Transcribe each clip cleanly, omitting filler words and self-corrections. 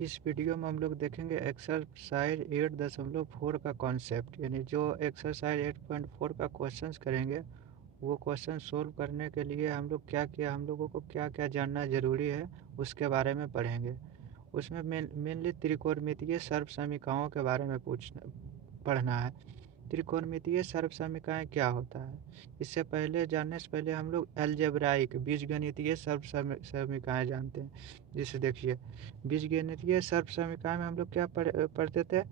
इस वीडियो में हम लोग देखेंगे एक्सरसाइज 8.4 का कॉन्सेप्ट, यानी जो एक्सरसाइज 8.4 का क्वेश्चंस करेंगे वो क्वेश्चन सोल्व करने के लिए हम लोगों को क्या क्या जानना ज़रूरी है उसके बारे में पढ़ेंगे। उसमें मेनली त्रिकोणमितीय सर्वसमीकरणों के बारे में पढ़ना है। त्रिकोणमितीय सर्वसमीकरण क्या होता है, इससे पहले जानने से पहले हम लोग अलजेब्राइक बीजगणितीय सर्वसमीकरण जानते हैं। जिसे देखिए, बीजगणितीय सर्वसमीकरण में हम लोग क्या पढ़ते थे,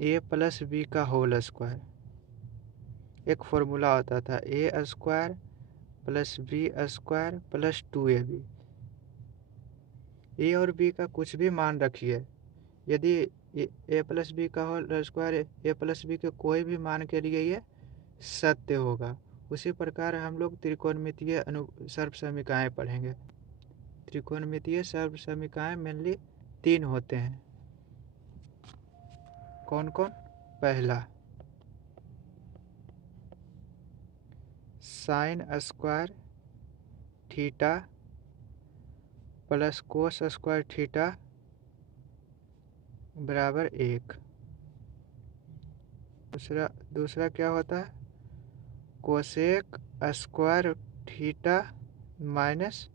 ए प्लस बी का होल स्क्वायर। एक फॉर्मूला होता था A square plus B square plus 2ab। A और बी का कुछ भी मान रखिए, यदि ए प्लस बी का whole square A plus B के कोई भी मान के लिए ये सत्य होगा। उसी प्रकार हम लोग त्रिकोणमितीय सर्वसमीकरण पढ़ेंगे। त्रिकोणमितीय सर्वसमीकरण मेनली 3 होते हैं। कौन कौन? पहला sine square theta plus cos square theta बराबर 1। दूसरा क्या होता है, cosec square theta minus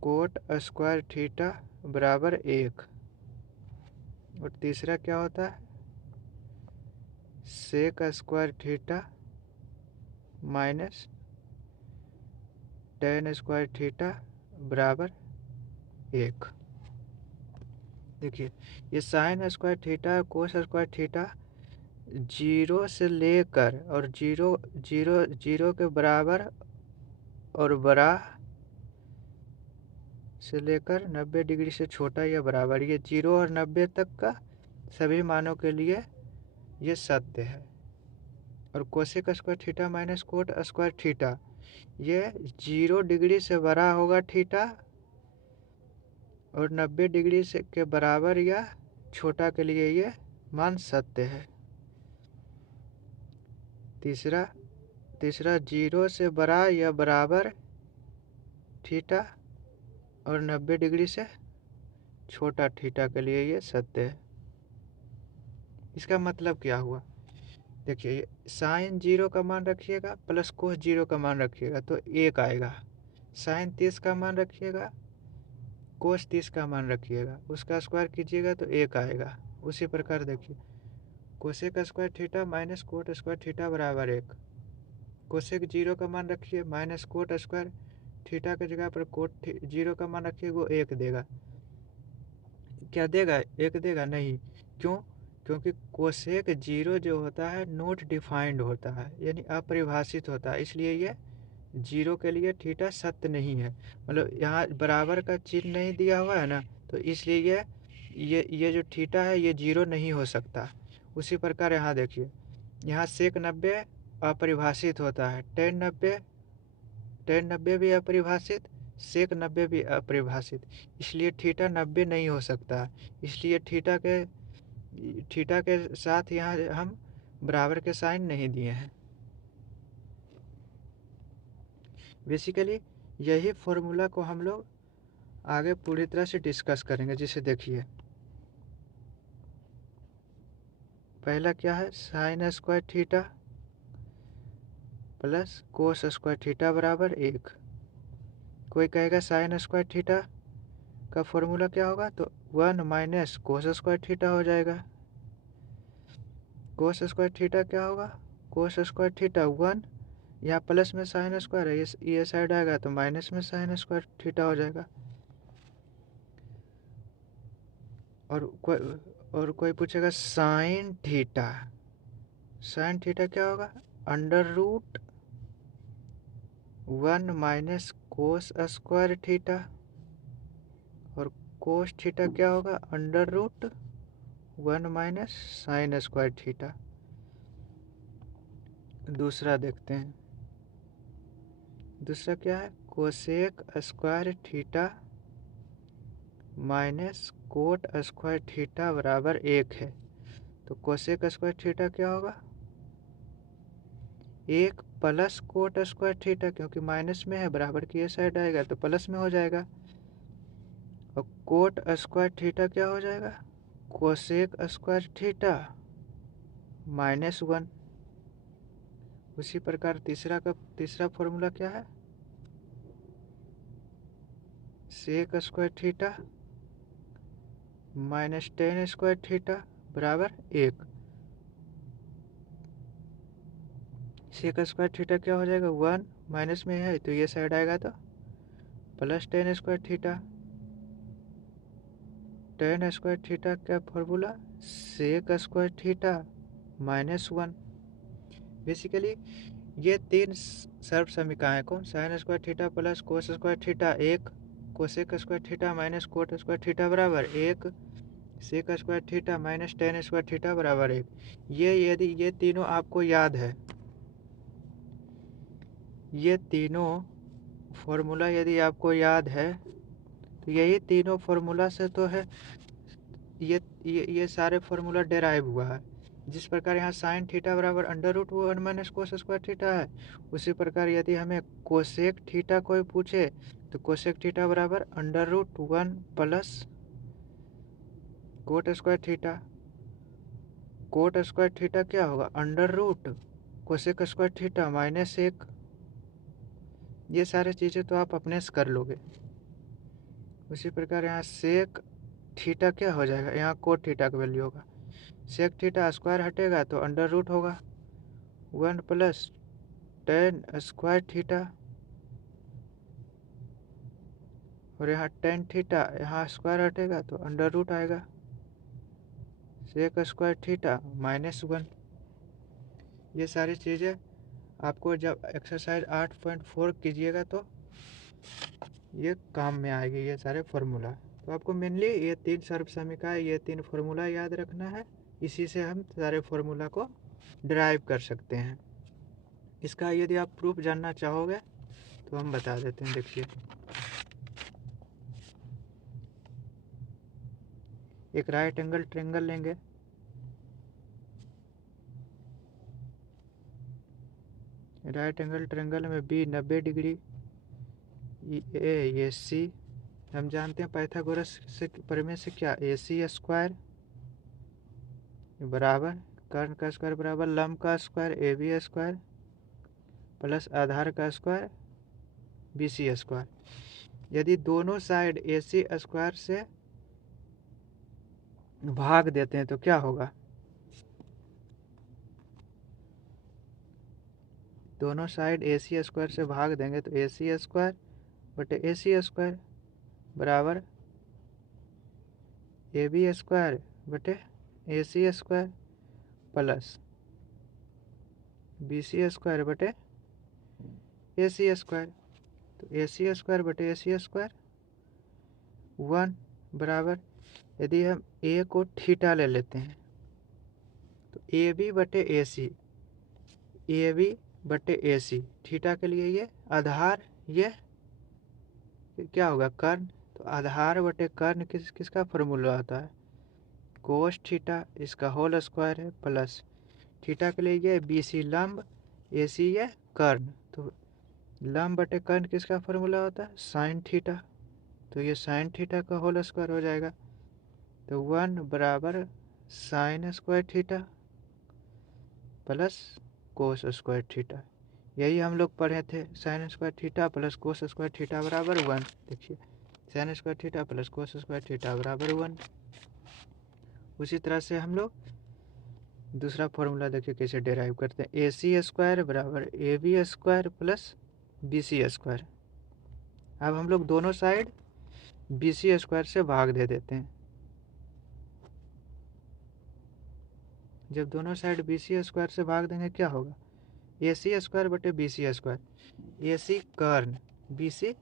cot square theta बराबर 1। और तीसरा क्या होता है, sec square theta minus tan square theta बराबर 1। देखिए, ये sine square theta cos square theta 0 से लेकर और 0 के बराबर और बड़ा से लेकर 90 डिग्री से छोटा या बराबर, ये 0 और 90 तक का सभी मानों के लिए ये सत्य है। और cosec square theta minus cot square theta, ये 0 डिग्री से बड़ा होगा थीटा और 90 डिग्री से के बराबर या छोटा के लिए ये मान सत्य है। तीसरा 0 से बड़ा या बराबर थीटा और 90 डिग्री से छोटा थीटा के लिए ये सत्य है। इसका मतलब क्या हुआ, देखिए साइन 0 का मान रखिएगा प्लस कोस 0 का मान रखिएगा तो 1 आएगा। साइन 30 का मान रखिएगा, कोस 30 का मान रखिएगा, उसका स्क्वायर कीजिएगा तो 1 आएगा। उसी प्रकार देखिए, cosec square theta minus cot square theta बराबर 1। कोसेक 0 का मान रखिए माइनस कोट स्क्वायर थीटा की जगह पर कोट 0 का मान रखिए, वो 1 देगा। क्या देगा? 1 देगा? नहीं। क्यों? क्योंकि कोसेक 0 जो होता है नॉट डिफाइंड होता है, यानी अपरिभाषित होता है, इसलिए ये 0 के लिए थीटा सत्य नहीं है। मतलब यहाँ बराबर का चिन्ह नहीं दिया हुआ है ना, तो इसलिए ये जो थीटा है ये 0 नहीं हो सकता। उसी प्रकार यहाँ देखिए, यहाँ सेक 90 अपरिभाषित होता है, टेन 90 भी अपरिभाषित, सेक 90 भी अपरिभाषित, इसलिए थीटा 90 नहीं हो सकता। इसलिए थीटा के साथ यहाँ हम बराबर के साइन नहीं दिए हैं। बेसिकली यही फॉर्मूला को हम लोग आगे पूरी तरह से डिस्कस करेंगे। जिसे देखिए, पहला क्या है, sign square theta plus cos square theta बराबर 1। कोई कहेगा साइन स्क्वायर थीटा का फॉर्मूला क्या होगा, तो 1 माइनस कोस स्क्वायर थीटा हो जाएगा। कोस स्क्वायर थीटा क्या होगा, कोस स्क्वायर थीटा 1, यहाँ प्लस में साइन स्क्वायर है, ये साइड आएगा तो माइनस में साइन स्क्वायर थीटा हो जाएगा। और कोई पूछेगा साइन थीटा क्या होगा, under root 1 minus cos square theta. और कोस थीटा क्या होगा, under root 1 minus sine square theta. दूसरा देखते हैं, दूसरा क्या है, cosec square theta minus cot square theta बराबर 1 है। तो कोसेक स्क्वायर थीटा क्या होगा, 1 प्लस कोट स्क्वायर थीटा, क्योंकि माइनस में है, बराबर की ये साइड आएगा तो प्लस में हो जाएगा। और कोट स्क्वायर थीटा क्या हो जाएगा, कोसेक स्क्वायर थीटा -1। उसी प्रकार तीसरा फॉर्मूला क्या है, sec square theta -tan square theta बराबर 1। सेक स्क्वायर थीटा क्या हो जाएगा, 1 माइनस में है तो ये साइड आएगा तो plus tan square theta. tan square theta क्या formula, sec square theta -1। Basically ये 3 सर्व समीकरण कौन, sine square theta plus cos square theta 1, cosec square theta minus cot square theta बराबर 1, sec square theta minus tan square theta बराबर 1। ये यदि ये तीनों आपको याद है, ये तीनों फॉर्मूला यदि आपको याद है तो यही तीनों फॉर्मूला से तो है ये सारे फॉर्मूला डेराइव हुआ है। जिस प्रकार यहाँ साइन थीटा बराबर √1 माइनस कोस स्क्वायर थीटा है, उसी प्रकार यदि हमें कोसेक थीटा कोई पूछे तो कोसेक थीटा बराबर √1 plus coat square theta. Coat square theta क्या होगा, √ कोसेक स्क्वायर थीटा -1। ये सारी चीज़ें तो आप अपने से कर लोगे। उसी प्रकार यहाँ सेक थीटा क्या हो जाएगा, यहाँ कोट थीटा का वैल्यू होगा, सेक थीटा स्क्वायर हटेगा तो √ होगा 1 प्लस tan स्क्वायर थीटा, और यहाँ tan थीटा यहाँ स्क्वायर हटेगा तो √ आएगा, सेक स्क्वायर थीटा -1। ये सारी चीज़ें आपको जब एक्सरसाइज 8.4 कीजिएगा तो ये काम में आएगी, ये सारे फार्मूला। तो आपको मेनली ये 3 सर्व समीकरण, ये 3 फार्मूला याद रखना है। इसी से हम सारे फार्मूला को ड्राइव कर सकते हैं। इसका यदि आप प्रूफ जानना चाहोगे तो हम बता देते हैं। देखिए, एक राइट एंगल ट्रायंगल लेंगे, राइट एंगल ट्रायंगल में बी 90 डिग्री, ये सी, हम जानते हैं पाइथागोरस से प्रमेय से क्या, AC स्क्वायर बराबर कर्ण का स्क्वायर बराबर लंब का स्क्वायर AB स्क्वायर प्लस आधार का स्क्वायर BC स्क्वायर। यदि दोनों साइड AC स्क्वायर से भाग देते हैं तो क्या होगा, दोनों साइड AC स्क्वायर से भाग देंगे तो AC स्क्वायर बटे AC स्क्वायर बराबर AB स्क्वायर बटे AC square plus BC square बटे AC स्क्वायर। तो AC स्क्वायर बटे AC स्क्वायर 1 बराबर, यदि हम A को थीटा ले लेते हैं तो AB बटे AC, AB बटे AC, थीटा के लिए ये आधार, ये क्या होगा कर्ण, तो आधार बटे कर्ण किसका फॉर्मूला आता है, कोस थीटा, इसका होल स्क्वायर है प्लस थीटा के लिए ये BC लंब, AC ये कर्ण, तो लंब बटे कर्ण किसका फॉर्मूला होता है, साइन थीटा, तो ये साइन थीटा का होल स्क्वायर हो जाएगा। तो 1 बराबर sign square theta plus cos square theta, यही हम लोग पढ़े थे, sign square theta plus cos square theta बराबर 1। देखिए, sign square theta plus cos square theta बराबर 1। उसी तरह से हम लोग दूसरा फॉर्मूला देखिए कैसे डेराइव करते हैं, AC स्क्वायर बराबर AB square plus BC square. अब हम लोग दोनों साइड BC स्क्वायर से भाग दे देते हैं। जब दोनों साइड BC स्क्वायर से भाग देंगे क्या होगा, AC स्क्वायर बटे BC स्क्वायर, AC कर्ण, BC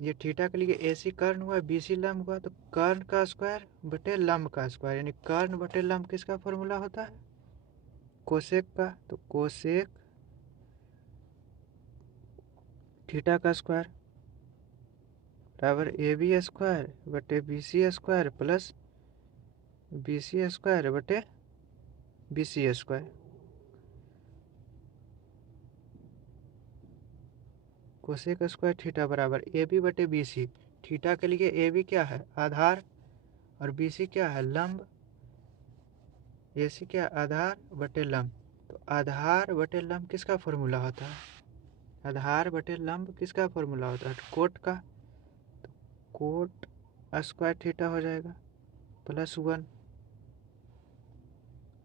ये थीटा के लिए AC कर्ण हुआ, BC लंब हुआ, तो कर्ण का स्क्वायर बटे लंब का स्क्वायर, यानी कर्ण बटे लंब किसका फॉर्मूला होता है, कोसेक का, तो कोसेक थीटा का स्क्वायर बराबर AB स्क्वायर बटे BC square plus BC square बटे BC square. Cosec square theta बराबर AB बटे BC, थीटा के लिए ए बी क्या है, आधार, और बी सी क्या है, लंब, ए सी क्या है, आधार बटे लंब। तो आधार बटे लंब किसका फॉर्मूला होता है, आधार बटे लंब किसका फॉर्मूला होता है, कोट का। तो कोट स्क्वायर थीटा हो जाएगा +1।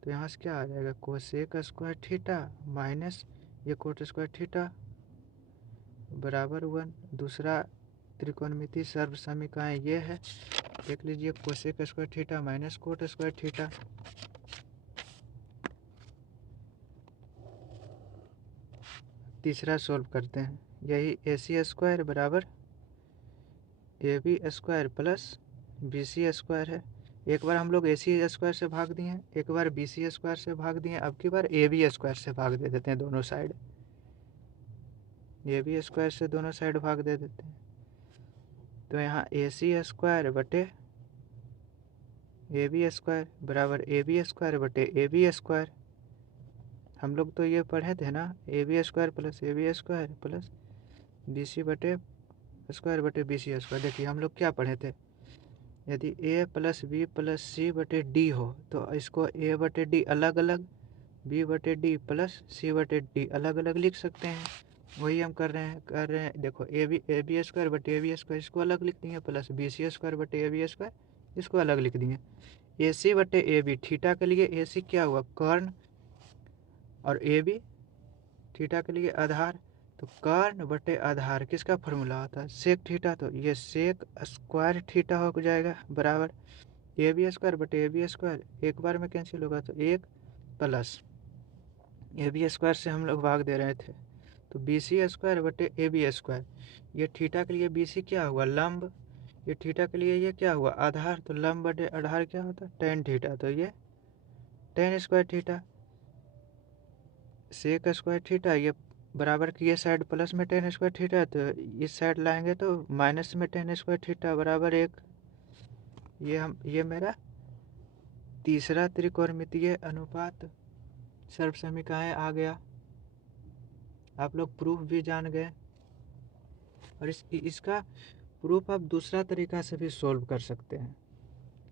तो यहाँ से क्या आ जाएगा, कोसेक स्क्वायर थीटा माइनस ये कोट स्क्वायर थीटा बराबर 1। दूसरा त्रिकोणमिति सर्व समीकरण ये है, देख लीजिए, cosec square theta minus cot square theta. तीसरा सोल्व करते हैं, यही ए सी स्क्वायर बराबर A B square plus B C square है। एक बार हम लोग ए सी स्क्वायर से भाग दिए हैं, एक बार बी सी स्क्वायर से भाग दिए हैं, अब की बार ए बी स्क्वायर से भाग दे देते हैं दोनों साइड, ए बी स्क्वायर से दोनों साइड भाग दे देते हैं। तो यहाँ ए सी स्क्वायर बटे ए बी स्क्वायर बराबर ए बी स्क्वायर बटे ए बी स्क्वायर। हम लोग तो ये पढ़े थे ना, A B square plus A B square plus B C बटे स्क्वायर बटे बी सी स्क्वायर। देखिए हम लोग क्या पढ़े थे, यदि ए प्लस बी प्लस सी बटे डी हो तो इसको ए बटे डी अलग अलग, बी बटे डी प्लस सी बटे डी अलग अलग लिख सकते हैं। वही हम कर रहे हैं। देखो ए बी स्क्वायर बटे ए बी स्क्वायर इसको अलग लिख दिए, प्लस बी सी स्क्वायर बटे ए बी स्क्वायर इसको अलग लिख दिए। ए सी बटे ए बी, थीटा के लिए ए सी क्या हुआ, कर्ण, और ए बी थीटा के लिए आधार। तो कर्ण बटे आधार किसका फॉर्मूला होता है, सेक थीटा। तो ये सेक स्क्वायर थीटा हो जाएगा बराबर ए बी स्क्वायर बटे ए बी स्क्वायर, एक बार में कैंसिल होगा तो एक, प्लस ए बी स्क्वायर से हम लोग भाग दे रहे थे, तो बी सी स्क्वायर बटे ए बी स्क्वायर। ये थीटा के लिए बी सी क्या हुआ, लंब, ये थीटा के लिए ये क्या हुआ, आधार। तो लंब बटे आधार क्या होता है, टेन थीटा। तो ये tan square theta, sec square theta, ये बराबर की ये साइड प्लस में टेन स्क्वायर थीटा है, तो इस साइड लाएंगे तो माइनस में टेन स्क्वायर थीटा बराबर 1। ये मेरा तीसरा त्रिकोणमितीय अनुपात सर्व समीकरण आ गया। आप लोग प्रूफ भी जान गए, और इसका प्रूफ आप दूसरा तरीका से भी सोल्व कर सकते हैं,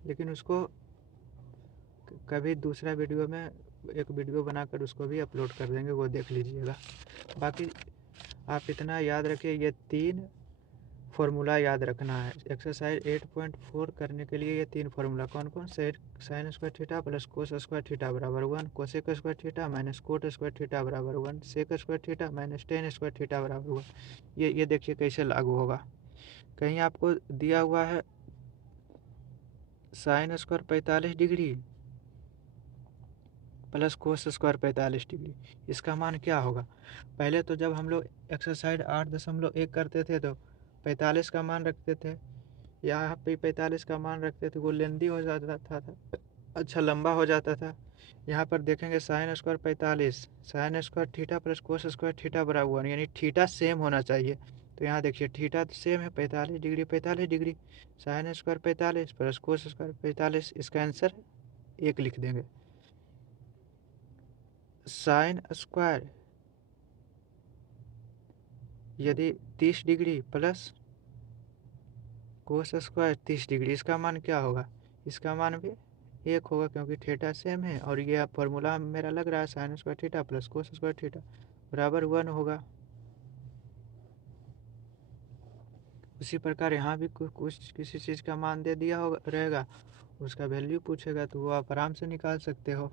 लेकिन उसको कभी दूसरा वीडियो में एक वीडियो बनाकर उसको भी अपलोड कर देंगे, वो देख लीजिएगा। बाकी आप इतना याद रखिए, ये 3 फार्मूला याद रखना है। एक्सरसाइज 8.4 करने के लिए ये 3 फार्मूला कौन कौन से, sine square theta plus cos square theta बराबर 1, cosec square theta minus cot square theta बराबर 1, sec square theta minus tan square theta बराबर 1। ये देखिए कैसे लागू होगा। कहीं आपको दिया हुआ है sine square 45 degree plus cos square 45 degree, इसका मान क्या होगा। पहले तो जब हम लोग एक्सरसाइज 8.1 करते थे तो 45 का मान रखते थे, यहाँ पे 45 का मान रखते थे, वो लेंदी हो जाता था, अच्छा लंबा हो जाता था। यहाँ पर देखेंगे sine square 45, sign square theta plus cos square theta बराबर 1, यानी थीटा सेम होना चाहिए। तो यहाँ देखिए थीटा सेम है, 45 degree 45 degree, sine square 45 plus cos square 45, इसका आंसर 1 लिख देंगे। साइन स्क्वायर यदि 30 degree plus cos square 30 degree, इसका मान क्या होगा, इसका मान भी 1 होगा, क्योंकि थीटा सेम है। और ये फॉर्मूला मेरा लग रहा है sign square theta plus cos square theta बराबर 1 होगा। उसी प्रकार यहाँ भी कुछ किसी चीज़ का मान दे दिया होगा रहेगा, उसका वैल्यू पूछेगा तो वो आप आराम से निकाल सकते हो।